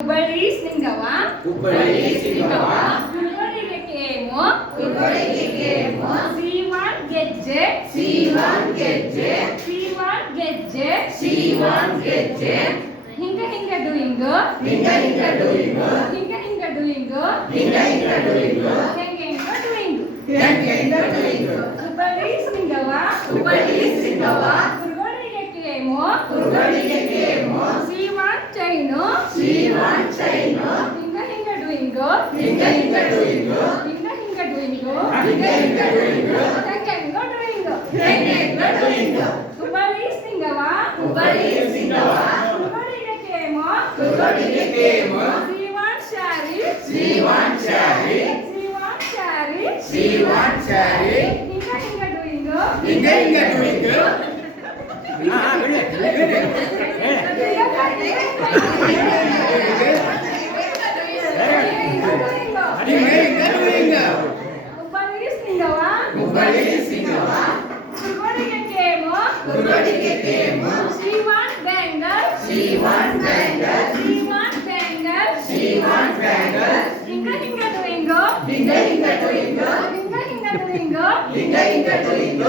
ಹುಬ್ಬಳ್ಳಿ ಸಿಂಗವ ಕುರುಗೋಡಿಗೆ ಕೇಮು ಸೀವಾನ್ ಗೆಜ್ಜೆ ಹಿಂಗ ಹಿಂಗ ಡೂಯಿಂಗ್ ಹೆಂಗ ಡೂಯಿಂಗ್ ಹುಬ್ಬಳ್ಳಿ ಸಿಂಗವ ಕುರುಗೋಡಿಗೆ ಕೇಮು ಸೀವಾನ್ ಚೈನು ಹಿಂಗ ಹಿಂಗ ಡೂಯಿಂಗ್ ಹುಬ್ಬಳ್ಳಿ ಸಿಂಗವ ಕುರುಗೋಡಿಗೆ ಕೇಮು ಸೀವಾನ್ ಶಾರಿ ಹಿಂಗ ಹಿಂಗ ಡೂಯಿಂಗ್ ಹುಬ್ಬಳ್ಳಿ ಸಿಂಗವ ಕುರುಗೋಡಿಗೆ ಕೇಮು ಸೀವಾನ್ ಬ್ಯಾಂಗಲ್ ಹಿಂಗ ಹಿಂಗ ಡೂಯಿಂಗ್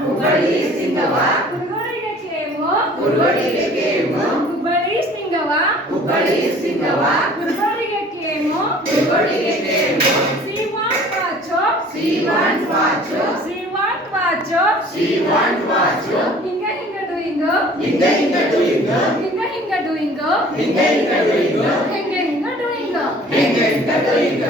ಹುಬ್ಬಳ್ಳಿ ಸಿಂಗವ ಕುರುಗೋಡಿಗೆ ಕೇಮು ಹುಬ್ಬಳ್ಳಿ ಸಿಂಗವ ಕುರುಗೋಡಿಗೆ ಕೇಮು ಸೀವಾನ್ ವಾಚೋ ಹಿಂಗ ಹಿಂಗ ಡೂಯಿಂಗ್ ಹೆಂಗ ಹಿಂಗ ಡೂಯಿಂಗ್